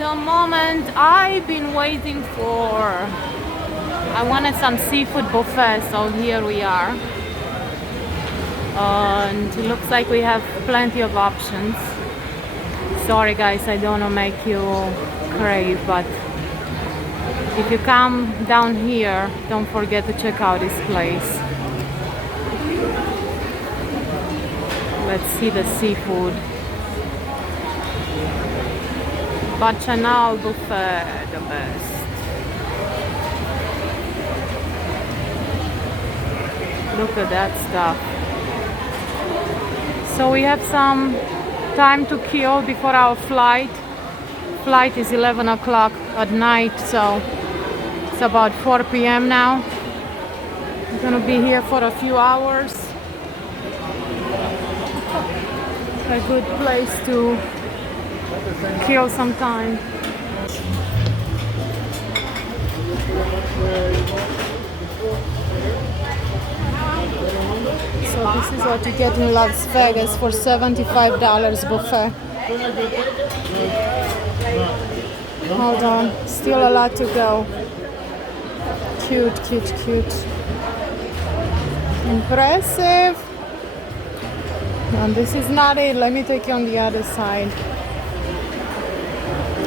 the moment I've been waiting for. I wanted some seafood buffet, so here we are. And it looks like we have plenty of options. Sorry guys, I don't want to make you crave, but if you come down here, don't forget to check out this place. Let's see the seafood. Bacchanal buffet, the best. Look at that stuff. So we have some time to kill before our flight. Flight is 11 o'clock at night, so it's about 4 p.m. now. We're gonna be here for a few hours. A good place to kill some time. So this is what you get in Las Vegas for $75 buffet. Hold on, still a lot to go. Cute, cute, cute. Impressive. And this is not it. Let me take you on the other side.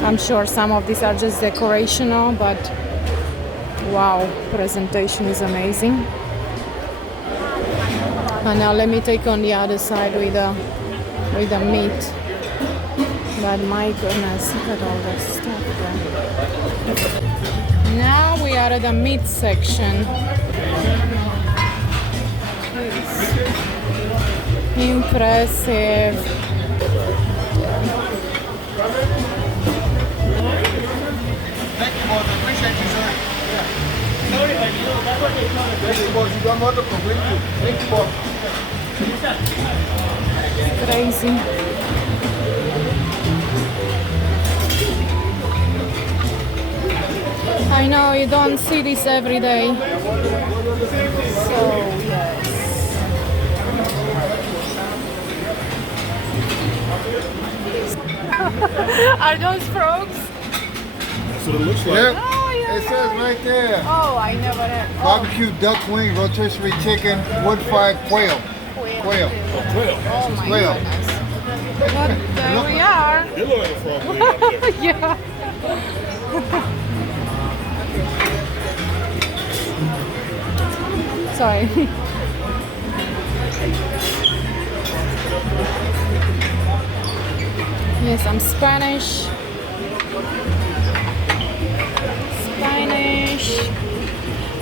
I'm sure some of these are just decorational, but wow, presentation is amazing. And now let me take on the other side with the meat. But my goodness, look at all this stuff there. Now we are at the meat section. Impressive. Thank you, boss. I appreciate you, sir. Thank you, boss. You got wonderful. Thank you, boss. Crazy. I know you don't see this every day. So yes. Are those frogs? That's what it looks like. Yep. Oh, yeah. It says right there. Oh, I never had. Oh, Barbecue duck wing, rotisserie chicken, wood-fired quail. Quail. Oh my Quail. goodness. But there we are. They look like a frog way out there. Yeah. Sorry. Yes, I'm Spanish.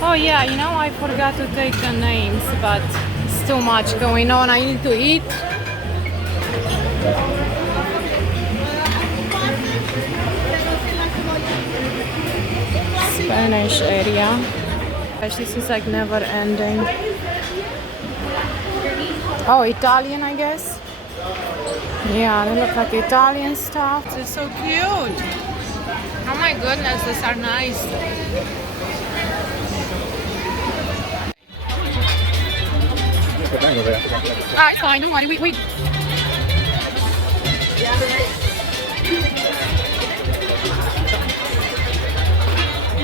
Oh yeah, you know, I forgot to take the names, but it's too much going on. I need to eat. Spanish area. Gosh, this is like never ending. Oh, Italian, I guess. Yeah, they look like Italian stuff. It's so cute. Oh my goodness, these are nice. Ah, it's fine, don't worry, wait.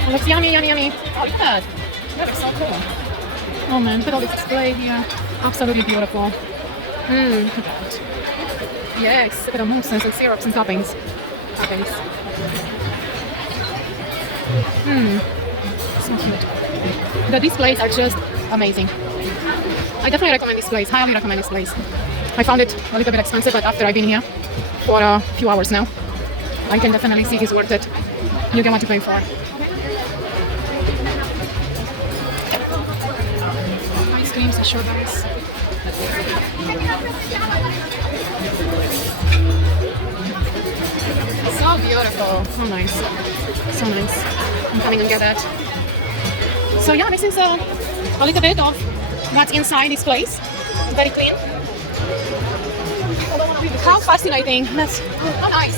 Looks yummy, yummy, yummy. Oh, look at that. That looks so cool. Oh man, look at all this display here. Absolutely beautiful. Look at that. Yes, look at the mousses and syrups and toppings. So cute. The displays are just amazing. I definitely recommend this place. Highly recommend this place. I found it a little bit expensive, but after I've been here for a few hours now, I can definitely see it's worth it. You get what you're paying for. Ice creams and strawberries. So beautiful. So nice. So nice. I'm coming and get that. So yeah, this is a little bit of what's inside this place. It's very clean. How fascinating. That's how nice.